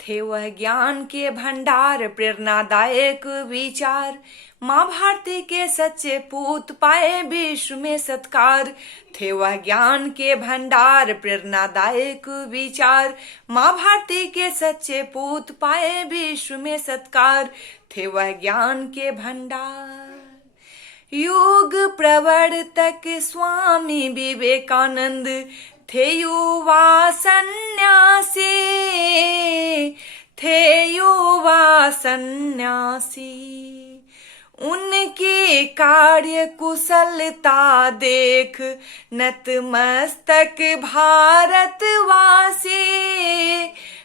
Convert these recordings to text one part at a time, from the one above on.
थे वह ज्ञान के भंडार, प्रेरणादायक विचार। माँ भारती के सच्चे पूत पाए विश्व में सत्कार। थे वह ज्ञान के भंडार, प्रेरणादायक विचार। माँ भारती के सच्चे पूत पाए विश्व में सत्कार। थे वह ज्ञान के भंडार। युग प्रवर्तक स्वामी विवेकानंद थे युवा सन्यासी। थे युवा सन्यासी। उनकी कार्य कुशलता देख नतमस्तक भारतवासी।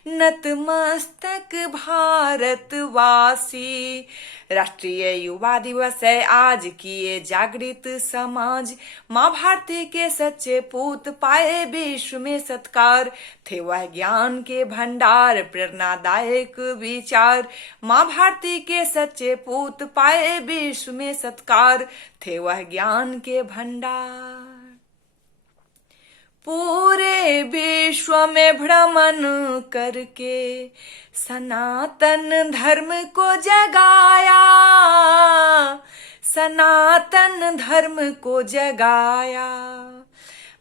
नतमस्तक भारतवासी। राष्ट्रीय युवा दिवस है आज, किए जागृत समाज। माँ भारती के सच्चे पूत पाए विश्व में सत्कार। थे वह ज्ञान के भंडार, प्रेरणादायक विचार। माँ भारती के सच्चे पूत पाए विश्व में सत्कार। थे वह ज्ञान के भंडार। पूरे विश्व में भ्रमण करके सनातन धर्म को जगाया। सनातन धर्म को जगाया।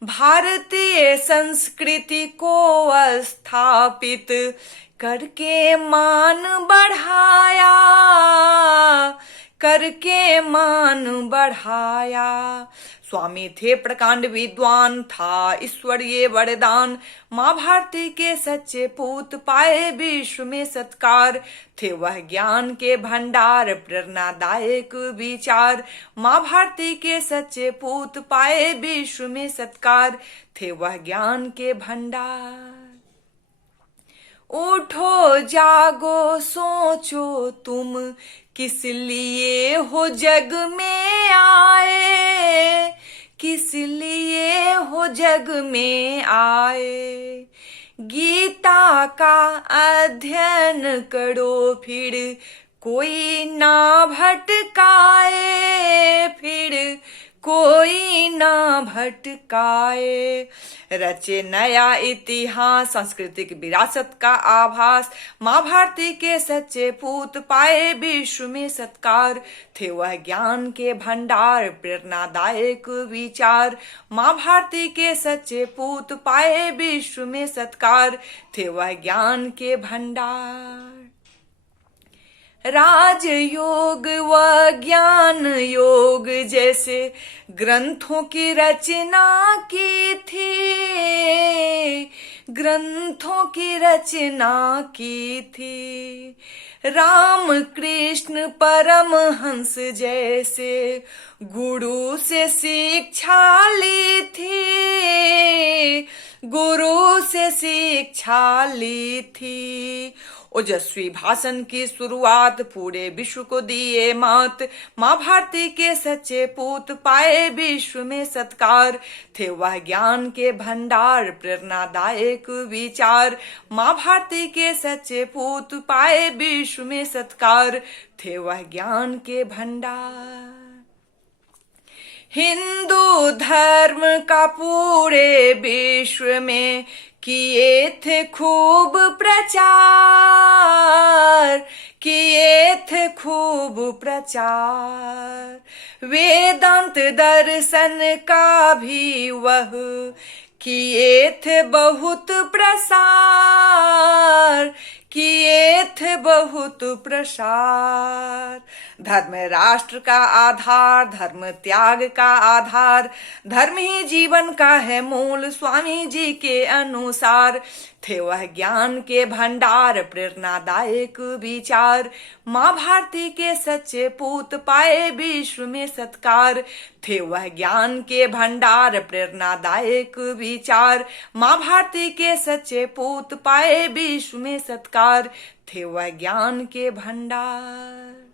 भारतीय संस्कृति को स्थापित करके मान बढ़ाया। करके मान बढ़ाया। स्वामी थे प्रकांड विद्वान, था ईश्वरीय वरदान। माँ भारती के सच्चे पूत पाए विश्व में सत्कार। थे वह ज्ञान के भंडार, प्रेरणादायक विचार। माँ भारती के सच्चे पूत पाए विश्व में सत्कार। थे वह ज्ञान के भंडार। उठो जागो सोचो तुम, किस लिए हो जग में आए। किस लिए हो जग में आए। गीता का अध्ययन करो फिर कोई ना भटकाए। फिर कोई ना भटकाए। रचे नया इतिहास, सांस्कृतिक विरासत का आभास। माँ भारती के सच्चे पूत पाए विश्व में सत्कार। थे वह ज्ञान के भंडार, प्रेरणादायक विचार। माँ भारती के सच्चे पूत पाए विश्व में सत्कार। थे वह ज्ञान के भंडार। राजयोग व ज्ञान योग जैसे ग्रंथों की रचना की थी। ग्रंथों की रचना की थी। राम कृष्ण परमहंस जैसे गुरु से शिक्षा ली थी। गुरु से शिक्षा ली थी। ओजस्वी भाषण की शुरुआत पूरे विश्व को दिए मात। माँ भारती के सच्चे पूत पाए विश्व में सत्कार। थे वह ज्ञान के भंडार, प्रेरणादायक विचार। माँ भारती के सच्चे पूत पाए विश्व में सत्कार। थे वह ज्ञान के भंडार। हिंदू धर्म का पूरे विश्व में किए थे खूब प्रचार। किए थे खूब प्रचार। वेदांत दर्शन का भी वह किए थे बहुत प्रसार। किए थे बहुत प्रसार। धर्म राष्ट्र का आधार, धर्म त्याग का आधार। धर्म ही जीवन का है मूल, स्वामी जी के अनुसार। थे वह ज्ञान के भंडार, प्रेरणादायक विचार। माँ भारती के सच्चे पूत पाए विश्व में सत्कार। थे वह ज्ञान के भंडार, प्रेरणादायक विचार। माँ भारती के सच्चे पूत पाए विश्व में सत्कार। थे वह ज्ञान के भंडार।